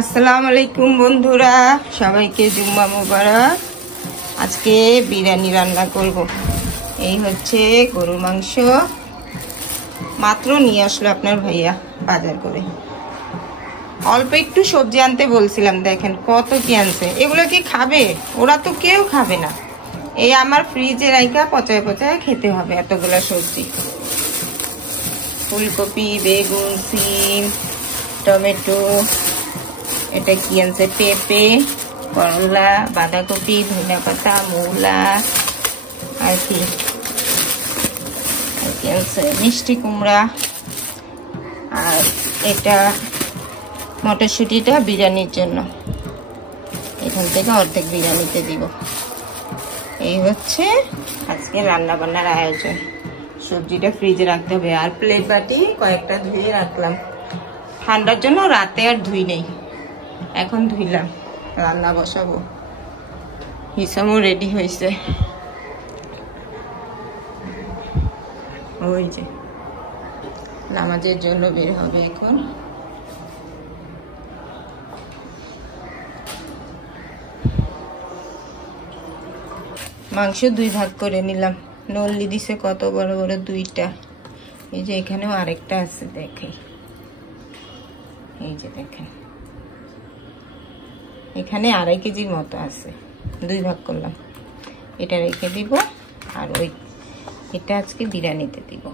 আসসালামু আলাইকুম বন্ধুরা, সবাইকে জুম্মা মোবারক। আজকে বিরিয়ানি রান্না করব। এই হচ্ছে গরুর মাংস, মাত্র নিয়ে আসলো আপনার ভাইয়া বাজার করে। অল্প একটু সবজি আনতে বলছিলাম, দেখেন কত কি আনছে। এগুলো কি খাবে? ওরা তো কেউ খাবে না। এই আমার ফ্রিজে রাইখা পচায় পচায় খেতে হবে এতগুলা সবজি। ফুলকপি, বেগুন, সিম, টমেটো, এটা কি আনছে, পেঁপে, করলা, বাঁধাকপি, ধনিয়া পাতা, মূলা, আর কি আনছে মিষ্টি কুমড়া, আর এটা মটরশুঁটিটা বিরিয়ানির জন্য। এখান থেকে অর্ধেক বিরিয়ানিতে দিব। এই হচ্ছে আজকে রান্না বান্নার আয়োজন। সবজিটা ফ্রিজে রাখতে হবে। আর প্লেট বাটি কয়েকটা ধুয়ে রাখলাম ঠান্ডার জন্য, রাতে আর ধুই নেই, এখন ধুইলাম। রান্না বসাবো। হিসামও রেডি হয়েছে, ওই যে নামাজের জন্য বের হবে এখন। মাংস 2 ভাগ করে নিলাম। নল্লি দিছে কত বড় বড় 2টা। এই যে এখানেও আরেকটা আছে, দেখে এই যে দেখেন, এখানে 2.5 কেজির মতো আছে। 2 ভাগ করলাম। এটা রেখে দিব, আর ওই এটা আজকে বিরিয়ানিতে দিব।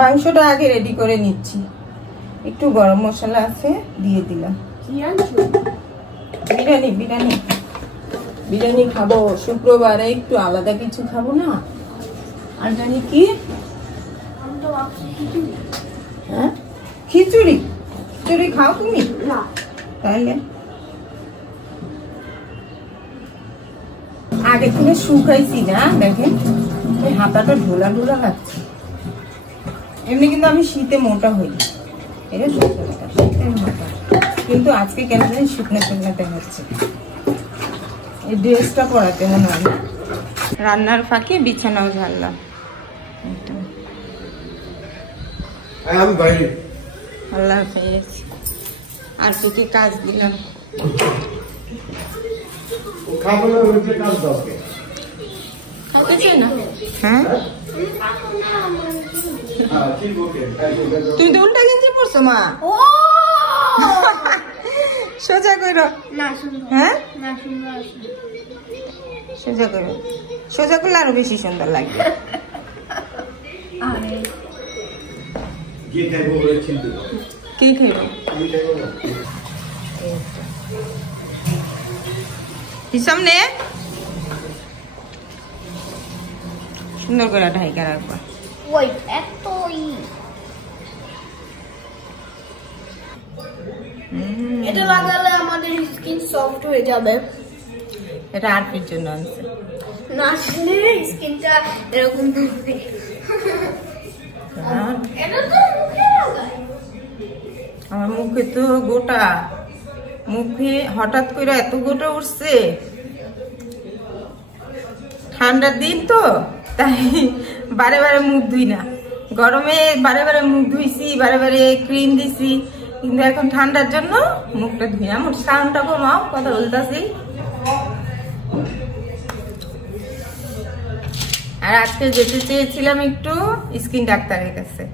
মাংসটা আগে রেডি করে নিচ্ছি। একটু গরম মশলা আছে, দিয়ে দিলাম। বিরিয়ানি বিরিয়ানি বিরিয়ানি খাবো শুক্রবারে, একটু আলাদা কিছু খাবো না। আর জানি কি, হ্যাঁ খিচুড়ি। খিচুড়ি খাও তুমি? তাহলে আগে থেকে শুকাইছি না, দেখেন ওই হাতাটা ঢোলা ঢোলা লাগছে। এমনি কিন্তু আমি শীতে মোটা হই, শীতে মোটা, কিন্তু আজকে কেন জানি শুকনো শুকনাতে হচ্ছে। এই ড্রেসটা পরাতে মনে হয়। রান্নার ফাঁকে বিছানাও ঝাড়লাম। আল্লাহ হাফেজ। আর কি কাজ দিলাম? হ্যাঁ, তুমি তো উল্টা গেঞ্জি পরছো মা। সোজা করো। হ্যাঁ সোজা করো, সোজা করলে আরো বেশি সুন্দর লাগবে। কে খাইব? সামনে সুন্দর করে ঢাইকা রাখবা। এটা লাগালে আমাদের স্কিন সফট হয়ে যাবে। এটা আরপির জন্য আনছে। না আসলে স্কিনটা এরকম হবে। এটা তো মুখে লাগায়। আমার মুখে তো গোটা, মুখে হঠাৎ করে এত গোটা উঠছে। ঠান্ডার দিন তো, তাই বারে বারে মুখ ধুই না। গরমে বারে বারে মুখ ধুইছি, বারে বারে ক্রিম দিছি, কিন্তু এখন ঠান্ডার জন্য মুখটা ধুই না। আমার সাউন্ডটা কমাও, কথা বলতেছি। আর আজকে যেতে চেয়েছিলাম একটু স্কিন ডাক্তারের কাছে।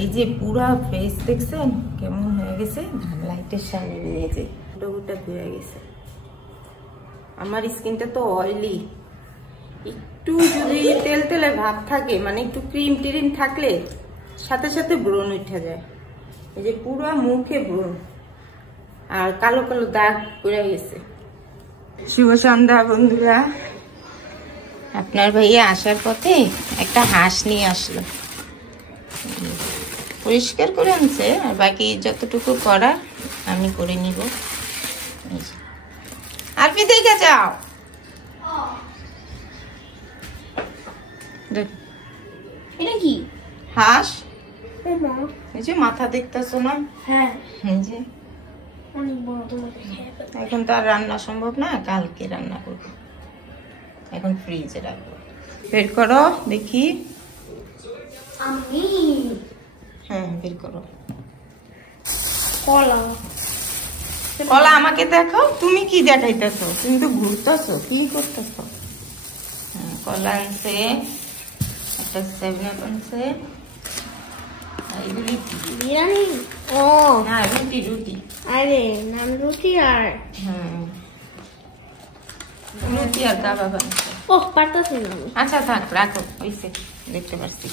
এই যে পুরা ফেস দেখছেন কেমন হয়ে গেছে, লাইটের সামনে নিয়েছে, গোটা ধুয়ে গেছে। আমার স্কিনটা তো অয়েলি, একটু যদি তেল তেলে ভাব থাকে, মানে একটু ক্রিম টিরিম থাকলে সাথে সাথে ব্রণ উঠে যায়। এই যে পুরো মুখে ব্রণ, আর কালো কালো দাগ পড়ে গেছে। শুভ সন্ধ্যা বন্ধুরা। আপনার ভাইয়া আসার পথে একটা হাঁস নিয়ে আসলো, পরিষ্কার করে আনছে। আর বাকি যতটুকু করা আমি করে নিব। আর পি দেখে যাও। দেখ এটা কি হাঁস ও মা এই যে মাথা দেখতেছো না হ্যাঁ এই যে অনেক বড় তোমাকে এখন তো আর রান্না সম্ভব না কালকে রান্না করবো এখন ফ্রিজে রাখবো বের করো দেখি আমি হ্যাঁ বের করো কলা কলা আমাকে দেখাও তুমি কি দেখাইতেছো তুমি তো ঘুরতেছো কি করতেছো হ্যাঁ কলা আনছে একটা 7 আনছে এগুলি বিরিয়ানি ও না রুটি রুটি আরে নান রুটি আর হ্যাঁ রুটি আর কাবাব আনছে ও পারতাছি না আচ্ছা থাক রাখো হইছে দেখতে পাচ্ছি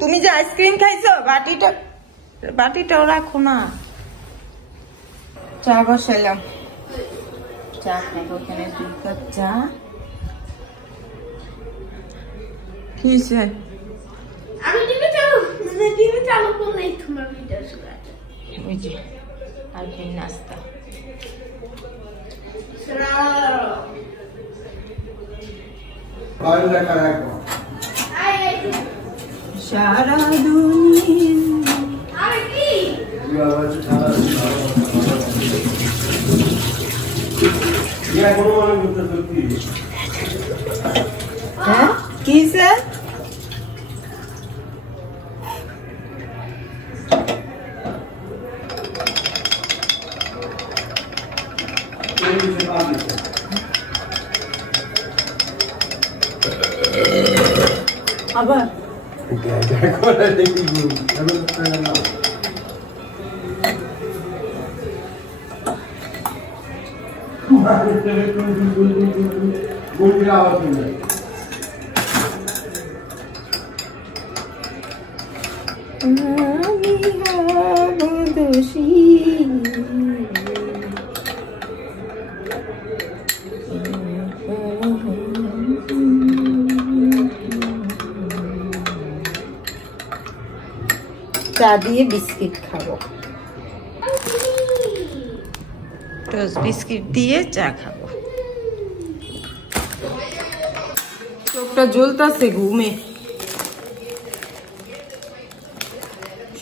তুমি যে আইসক্রিম খাইছো বাটিটাও রাখো না চা বসাইলাম চা খাবো এখানে 2 কাপ চা কি হয়েছে আমি টিভি চালু করলেই তোমার ভিডিও শুরু আছে ওই যে আর কি নাস্তা সারা হ্যাঁ কি স্যার আবার চা দিয়ে বিস্কিট খাবো টোস্ট বিস্কিট দিয়ে চা খাবো চোখটা জ্বলতাছে ঘুমে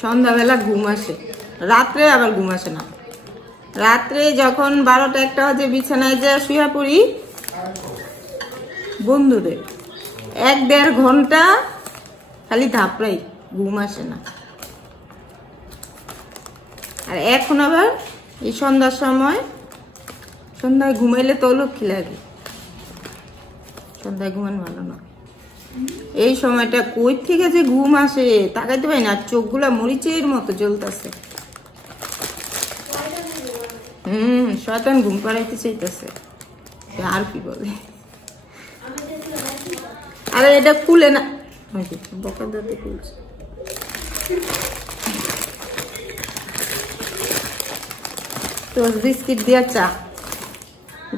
সন্ধ্যাবেলা ঘুম আসে রাত্রে আবার ঘুম আসে না রাত্রে যখন 12টা 1টা বাজে বিছানায় যা শুয়ে পড়ি বন্ধুরে 1-1.5 ঘন্টা খালি ধাপড়াই ঘুম আসে না আর এখন আবার এই সন্ধ্যার সময় সন্ধ্যায় ঘুমাইলে তো লক্ষ্মী লাগে সন্ধ্যায় ঘুমানো ভালো না এই সময়টা কই থেকে যে ঘুম আসে তাকাইতে পারি না চোখগুলা মরিচের মতো জ্বলতেছে শয়তান ঘুম পাড়াইতে চাইতেছে আর কি বলে আরে এটা খুলে না বকা দাঁতে খুলছে টোস্ট বিস্কিট দিয়া চা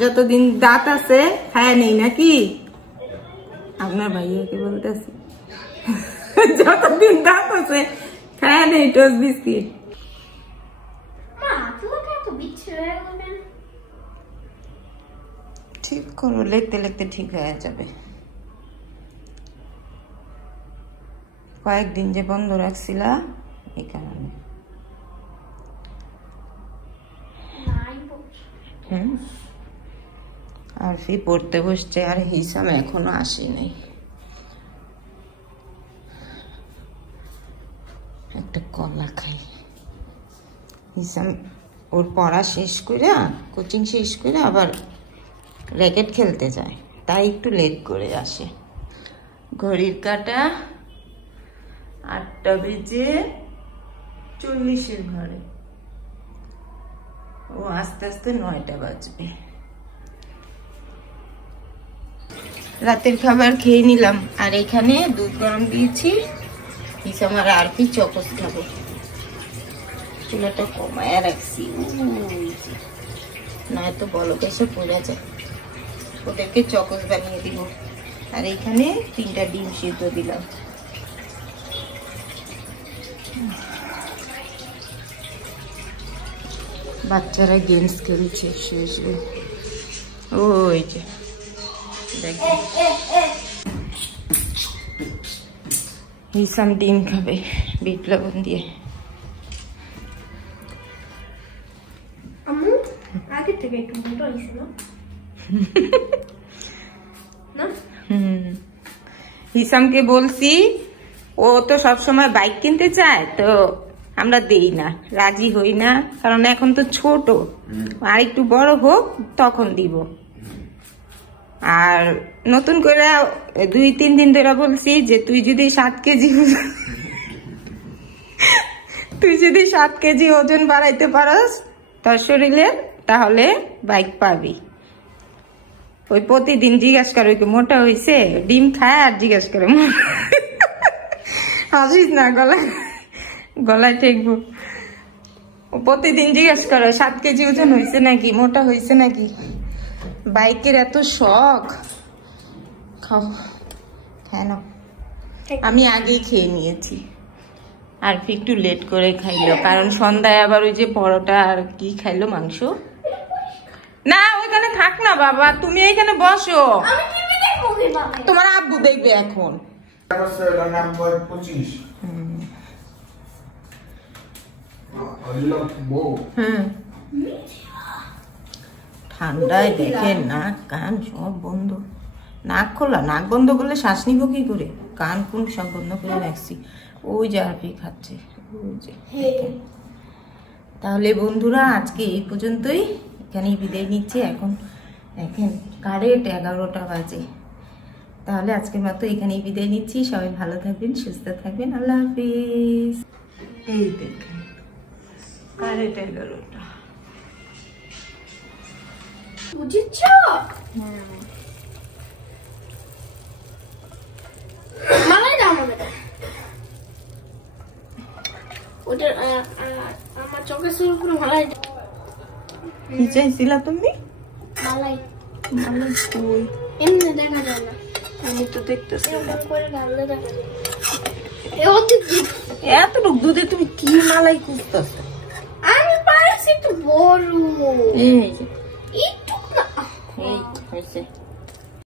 যতদিন দাঁত আছে খায় নেই নাকি আপনার ভাইয়াকে বলতেছি যতদিন দাঁত আছে খায় নেই টোস্ট বিস্কিট ঠিক করো লিখতে লিখতে ঠিক হয়ে যাবে কয়েকদিন যে বন্ধ রাখছিলা এই কারণে আর ফি পড়তে বসছে আর হিসাব এখনো আসি নাই একটা কলা খাই হিসাব ওর পড়া শেষ করে কোচিং শেষ করে আবার র্যাকেট খেলতে যায় তাই একটু লেট করে আসে ঘড়ির কাঁটা 8টা বেজে 40 ঘরে ও আস্তে আস্তে 9টা বাজবে রাতের খাবার খেয়ে নিলাম আর এখানে দুধ গরম দিয়েছি হিসামার আর কি চকস খাবো চুলাটা কমায় রাখছি নয়তো বলক এসে পড়ে যায় ওদেরকে চকস বানিয়ে দিব আর এখানে 3টা ডিম সিদ্ধ দিলাম বাচ্চারা গেমস খেলছে শেষ ওই যে দেখো হিসাম ডিম খাবে বিট লবণ দিয়ে। আম্মু আগে থেকে একটু মোটা হইছে না? হিসামকে বলছি, ও তো সবসময় বাইক কিনতে চায়, তো আমরা দেই না, রাজি হই না, কারণ এখন তো ছোট, আর একটু বড় হোক তখন দিব। আর নতুন করে 2-3 দিন ধরে বলছি যে তুই যদি 7 কেজি ওজন বাড়াইতে পারস তোর শরীরে, তাহলে বাইক পাবি। ওই প্রতিদিন জিজ্ঞাসা করে কি মোটা হয়েছে, ডিম খায় আর জিজ্ঞাসা করে হাসিস না, গলায় ঠেকবো। ও প্রতিদিন জিজ্ঞাসা করে 7 কেজি ওজন হয়েছে নাকি, মোটা হয়েছে নাকি। বাইকের এত শখ। খাও, খায় না। আমি আগেই খেয়ে নিয়েছি, আর একটু লেট করে খাইলো, কারণ সন্ধ্যায় আবার ওই যে পরোটা আর কি খাইলো, মাংস। না ওইখানে থাক না বাবা, তুমি এইখানে বসো, তোমার আব্বু দেখবে এখন। ঠান্ডায় দেখে নাক কান সব বন্ধ, নাক খোলা, নাক বন্ধ করলে শ্বাস নিব কি করে, কান কোন সব বন্ধ করে রাখছি। ওই যে আর খাচ্ছে, ওই যে। তাহলে বন্ধুরা আজকে এই পর্যন্তই, এখানেই বিদায় নিচ্ছি। এখন দেখেন কারেক্ট 11টা বাজে। তাহলে আজকের মতো এখানেই বিদায় নিচ্ছি। সবাই ভালো থাকবেন, সুস্থ থাকবেন, আল্লাহ হাফিজ। এই দেখেন কারেক্ট 11টা। বুঝেছ? মালাই দাও না বেটা, ওটা আমার চোখের সুর পুরো মালাই দাও। কি চাইছিলা তুমি? মালাই। মালাই কই? এমনি দেখা যায় না, আমি তো দেখতেছি না। করে ঢাললে দেখা যায়। এতটুক দুধে তুমি কি মালাই খুঁজতেছ? আমি পারছি একটু বড়, এই যে একটু না, এই হয়েছে।